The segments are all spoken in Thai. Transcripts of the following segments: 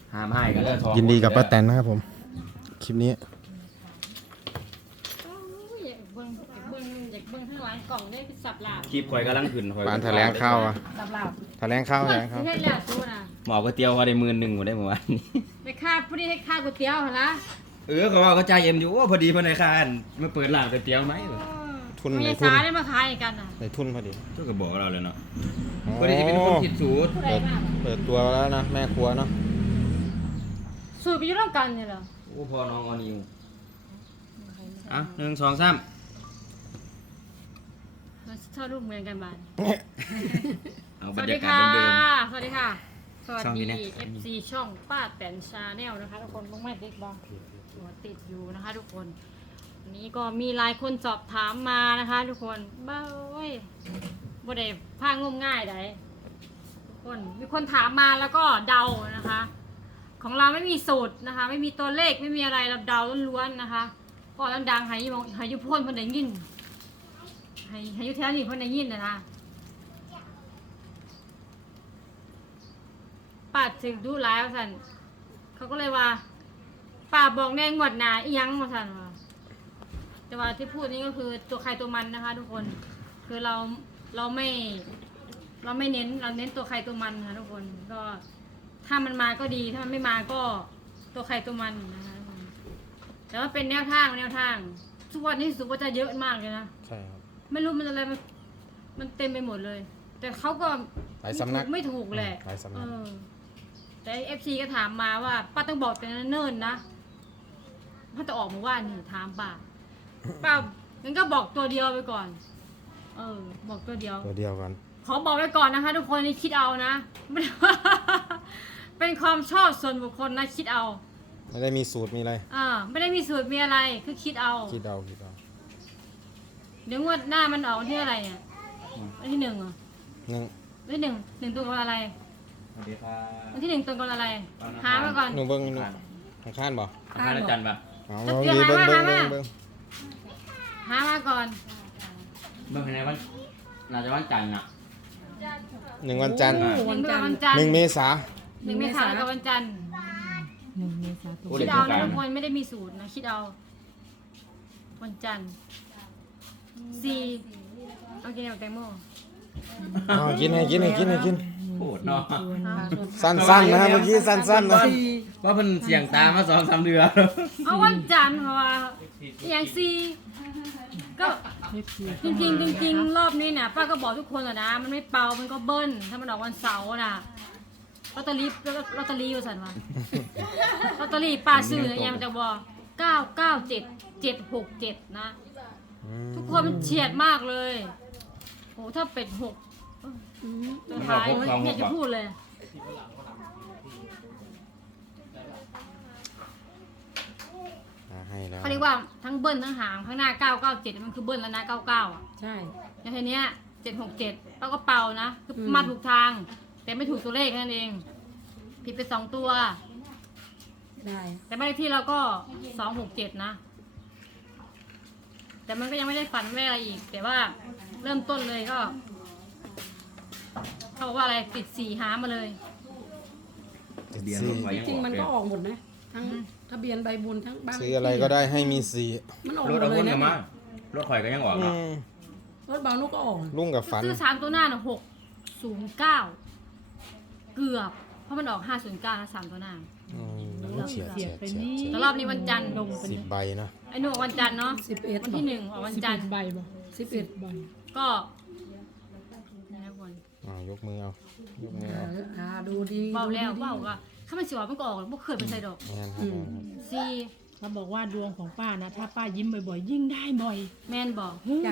ห้ามให้กันเลยยินดีกับป้าแตนนะครับผมคลิปนี้อยากเบิ่งข้างหลังกล่องได้สับหลาบคลิปข่อยกำลังขึ้นปานแถลงข้าวอ่ะสับหลาบแถลงข้าวแถลงข้าวเฮ็ดแล้วตัวน่ะหมอก๋วยเตี๋ยวว่าได้11,000หมดได้เมื่อวานนี้ได้ค่าผู้ที่ให้ค่าก๋วยเตี๋ยวหั่นล่ะเขาว่าเขาจ่ายเอ็มอยู่พอดีเพิ่นให้ค่ามาเปิดร้านก๋วยเตี๋ยวไหมทุนมีในทุนสาได้มาขายกันน่ะในทุนพอดีก็ก็บอกเราเลยเนาะอ๋อพอดีจะเป็นคนคิดสูตรผู้ใดมาเปิดตัวแล้วนะแม่ครัวเนาะสูตรไปอยู่ร่วมกันนี่เหรอโอ้พอน้องออนิวอ่ะ1 2 3 เราชอบรูปเหมือนกันบ้านเอาสบรวัสรดียากาศค่ะเดิมสวัสดีค่ะ สวัสช่องนี้ดีนะ FC ช่องป้าแตนชาแนลนะคะทุกคนต้องไม่ติ๊กบ้างหัวติดอยู่นะคะทุกคนวันนี้ก็มีหลายคนสอบถามมานะคะ ทุกคนบ้าเว้ยบ่ได้พางมง่ายใดทุกคนมีคนถามมาแล้วก็เดานะคะ ของเราไม่มีสูตรนะคะ ไม่มีตัวเลขไม่มีอะไรเราเดาล้วนๆนะคะก็ดังๆหายยุพ่นเพิ่นได้ยินหายยุแถวนี้เพิ่นได้ยินนะป้าถึงดูหลายว่าซั่นเขาก็เลยว่าป้าบอกแน่งวดหน้าอีหยังว่าซั่นว่าแต่ว่าที่พูดนี้ก็คือตัวใครตัวมันนะคะ ทุกคนคือเราไม่เน้นเราเน้นตัวใครตัวมันค่ะทุกคนก็ถ้ามันมาก็ดีถ้ามันไม่มาก็ตัวใครตัวมันนะคะทุกคนแต่ว่าเป็นแนวทางทุกวันนี้รู้สึกว่าจะเยอะมากเลยนะใช่ครับไม่รู้มันอะไรมันเต็มไปหมดเลย แต่เขาก็หลายสำนักไม่ถูกแหละหลายสำนักแต่FC ก็ถามมาว่าป้าต้องบอกแต่เนิ่นๆนะถ้าจะออกมาว่านี่ถามป้างั้นก็บอกตัวเดียวไปก่อน บอกตัวเดียวตัวเดียวกันขอบอกไว้ก่อนนะคะ ทุกคนนี่คิดเอานะ ไม่ได้ เป็นความชอบส่วนบุคคลนะคิดเอาไม่ได้มีสูตรมีอะไรไม่ได้มีสูตรมีอะไรคือคิดเอาคิดเอาคิดเอาเดี๋ยวงวดหน้ามันออกวันที่อะไรเนี่ยวันที่ 1เหรอหนึ่งวันที่หนึ่งตรงกับอะไรสวัสดีครับวันที่ 1ตรงกับอะไร หามาก่อนหนูเบิ้งหนูข้างข้านบ่อาคารอาจารย์ป่ะเอาจะดีเตรียมเบิ้งหาเบิ้งมาเบิ้งหามาก่อนเมื่อไหร่วันน่าจะวันจันทร์น่ะหนึ่งวันจันทร์วันจันทร์ 1 เมษาหนึ่งเมษายนกับวันจันทร์โอ้คิเด็ดกเอาสงกนะรานทุกต์คนไม่ได้มีสูตรนะคิดเอาวันจันทร์4เอากินกับแตงโมอ๋อกินให้กินโคตรเนาะสั้นๆนะเมื่อกี้สั้นๆนะว่าเพิ่นเสียงตามมา2-3 เดือนเอาวันจันทร์เพราะว่าอย่างก็จริงรอบนี้เนี่ยป้าก็บอกทุกคนแล้วนะมันไม่เป่ามันก็เบิ้ลถ้ามันออกวันเสาร์น่ะลอตเตอรี่อยู่สันวะลอตเตอรี่ป้าซื้อเนี่ยยังจะบอก997767นะทุกคนมันเฉียดมากเลยโหถ้าเป็ด6ตัวท้ายไม่อยากจะพูดเลยให้แล้วเขาเรียกว่าทั้งเบิ้ลทั้งหางข้างหน้า997มันคือเบิ้ลแล้วนะ99อ่ะใช่ในทีเนี้ย767แล้วก็เป่านะคือมาถูกทาง แต่ไม่ถูกตัวเลขแค่นั้นเอง ผิดไป2ตัวได้แต่บ้านเลขที่เราก็267นะ แต่มันก็ยังไม่ได้ฝันไม่อะไรอีก แต่ว่าเริ่มต้นเลยก็ เขาบอกว่าอะไรติด4หามาเลยทะเบียนรถไฟจริงๆมันก็ออกหมดนะ ทั้งทะเบียนใบบุญทั้งบ้านซื้ออะไรก็ได้ให้มีสีมันออกรหมถดเอาเลพุ่ยนนะกันมารถข่อยก็ยังออกเนาะรถบางลูกก็ออกลุงกับฝันซื้อ3ตัวหน้าน่ะ609 เกือบ เพราะมันออก509นะ3ตัวหน้าเฉียดแต่รอบนี้วันจันทร์ลง 10 ใบนะไอ้หนูออกวันจันทร์เนาะ 11 วันที่1ออกวันจันทร์ใบบ่ 11 ใบก็นะทุกคนยกมือเอายกมือเอาดูดีเบาแล้วเบาก็ถ้ามันสิว่ามันก็ออกบ่เคยเป็นไสดอกงานครับซีเขาบอกว่าดวงของป้านะ ถ้าป้ายิ้มบ่อยๆ ยิ่งได้บ่อยแม่นบอกจ้ะ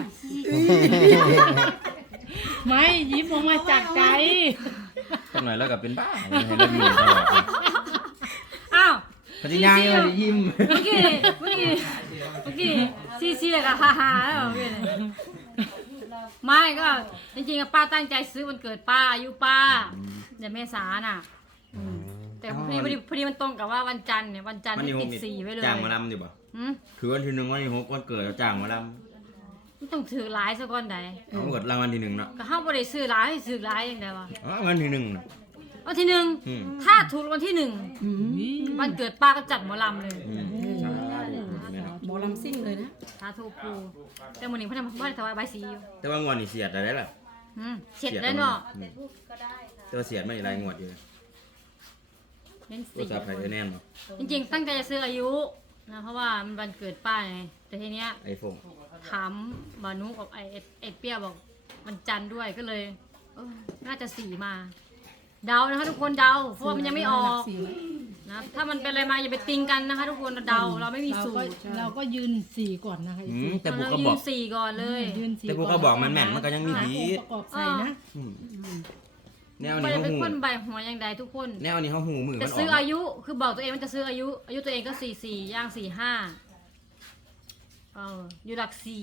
ไม่ยิ้มออกมาจากใจจังหน่อยแล้วก็เป็นบ้าให้ได้ยิ้มตลอดอ้าวปฏิญาณเลยยิ้มเมื่อกี้ซีเลยก็ฮ่าๆแล้วเมื่อกี้ไม่ก็จริงๆอะป้าตั้งใจซื้อวันเกิดป้าอายุป้าเดือนเมษาน่ะแต่พอดีมันตรงกับว่าวันจันทร์เนี่ยวันจันทร์วันให้ที่ติด 6 4ไว้เลยจ้างมาลำดิบ่หืมคือวันที่1วันที่6วันเกิดจ้างมาลมันต้องถือหลายซะก่อนใดำเอาเกิดรางวัลที่1เนาะก็เฮาบ่ได้ซื้อหลายให้ซื้อหลายจังได๋วะวันที่1น่ะวันที่หนึ่งอืมถ้าถูกวันที่หนึ่งอืมวันเกิดป้าก็จัดหมอลำเลยสาธุแม่เนาะหมอลำซิ่งเลยนะสาธุปูแต่มื้อนี้เพิ่นทำบ้านถวายใบายสีอยู่แต่ว่างวดนี่เสียดได้แล้วล่ะเสร็จแล้วเนาะแต่ว่าเสียดไม่หลายงวดอยู่เน้นตัวสีสาไผแน่นบ่จริงๆตั้งใจจะซื้ออายุนะเพราะว่ามันวันเกิดป้าไงแต่ทีเนี้ยไอโฟนถามบานุกับไอเปียบอกมันจันทร์ด้วยก็เลยน่าจะสีมา เดานะคะทุกคนเดาเพราะว่ามันยังไม่ออกสี่นะถ้ามันเป็นอะไรมาอย่าไปติงกันนะคะ ทุกคนเดาเราไม่มีสูตรเราก็ยืน4ก่อนนะคะแต่บุกเราก็ยืบอกนสี่ก่อนเลยยืน4 แต่บุกก็บอกมันแม่นมันก็ยังมีผิดประกอบใส่นะอืมแนวไม่นี้ได้เขาเป็นหูคนใบหัวอย่างใดทุกคนแนวนี้เขาหูมือจะมันอซื้ออกอายุคือบอกตัวเองมันจะซื้ออายุตัวเองก็44ย่าง45อยู่หลัก4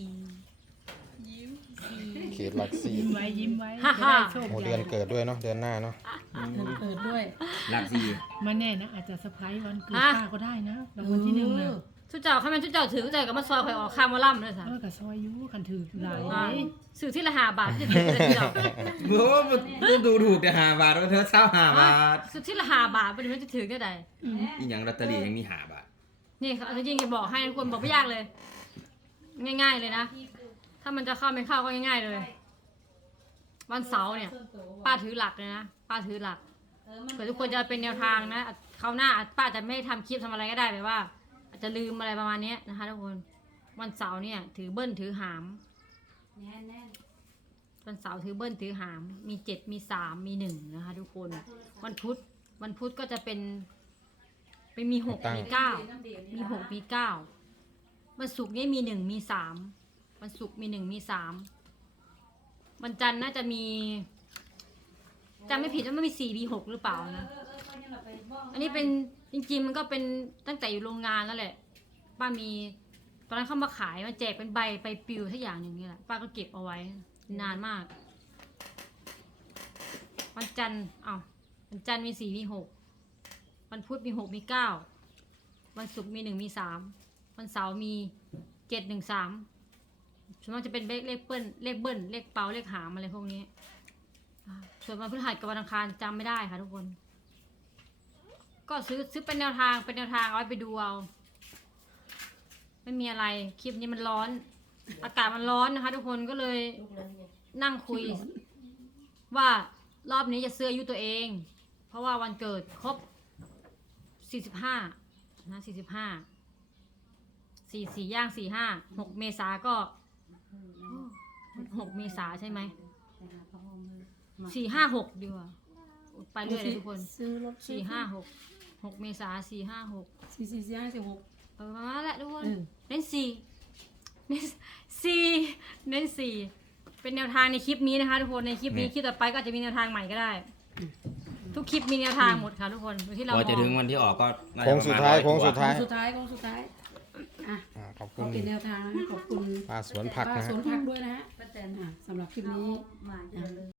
เขตหลักสี่ยิ้มไว้ยิ้มไว้ฮ่าจะฮ่าได้โชคโอ้ใหเดืญ่อนเกิดด้วยเนาะเดือนหน้าเนาะเดือนเกิดด้วยหลักสี่มาแน่นะอาจจะเซอร์ไพรส์วันเกิดป้าก็ได้นะรางวัลที่1นะชุดเจ้าข้ามันชุดเจ้าถือชุดเจ้าก็มาซอยข่อยออกข้ามวอล่ำเลยค่ะกับซอยอยูคันถือหลายสื่อที่ละ5 บาทจะถือเลยที่เราโอ้มันดูถูกแต่5 บาทว่าเธอเศร้า5 บาทสื่อที่ละ5 บาทเป็นมันจะถือก็ได้อีหยังลอตเตอรี่ยังมี5 บาทนี่ค่ะจริงๆจะบอกให้ทุกคนบอกไม่ยากเลย ง่ายๆเลยนะ ถ้ามันจะเข้าไม่เข้าก็ง่ายๆเลย วันเสาร์เนี่ย ป้าถือหลักเลยนะป้าถือหลักเผื่อทุกคนจะเป็นแนวทางนะคราวหน้าป้าจะไม่ทำคลิปทำอะไรก็ได้แบบว่า อาจจะลืมอะไรประมาณเนี้ยนะคะทุกคนวันเสาร์เนี่ย ถือเบิ้ลถือหามวันเสาร์ถือเบิ้ลถือหาม มี7มี3มี1นะคะ ทุกคนวันพุธก็จะเป็นมี6มี9มี6มี9วันศุกร์นี่มี1มี3วันศุกร์มี1มี3วันจันทร์น่าจะมีจำไม่ผิดว่ามันมี4มี6หรือเปล่านะอันนี้เป็นจริงๆมันก็เป็นตั้งแต่อยู่โรงงานแล้วแหละป้ามีตอนนั้นเข้ามาขายมาแจกเป็นใบปลิวทุกอย่างอย่างนี้แหละป้าก็เก็บเอาไว้นานมากวันจันทร์วันจันทร์มี4มี6วันพุธมี6มี9วันศุกร์มี1มี3วันเสาร์มี7 1 3ส่วนมากจะเป็นเลขเบิ้ลเลขเปาเลขหามอะไรพวกนี้ส่วนวันพฤหัสกับวันอังคารจำไม่ได้ค่ะทุกคนก็ซื้อเป็นแนวทางเอาไว้ไปดูเอาไม่มีอะไรคลิปนี้มันร้อนอากาศมันร้อนนะคะ ทุกคนก็เลยนั่งคุยว่ารอบนี้จะซื้ออายุตัวเอง เพราะว่าวันเกิดครบ45นะ45 4ย่าง45 6 เมษาก็6 เมษาใช่ไหม4 5 6ดีกว่าไปเรื่อยเลยทุกคนซื้อรถ 6 เมษา4 5 6 4 ประมาณนั้นแหละทุกคนเออเน้น4เป็นแนวทางในคลิปนี้นะคะทุกคนในคลิปนี้คลิปต่อไปก็อาจจะมีแนวทางใหม่ก็ได้ ทุกคลิปมีแนวทางหมดค่ะทุกคนอยู่ที่เราพอจะถึงมองวันที่ออกก็น่าโค้จะงประสุดมาณท้าย 100 โค้งสุดตัวท้ายสุดท้ายอ่ะขอบขคุอณเป็นแนวทางนะขอบคุณป้าสวนผักป้านะสฮะวนผักด้วยนะฮะสำหรับคลิปนี้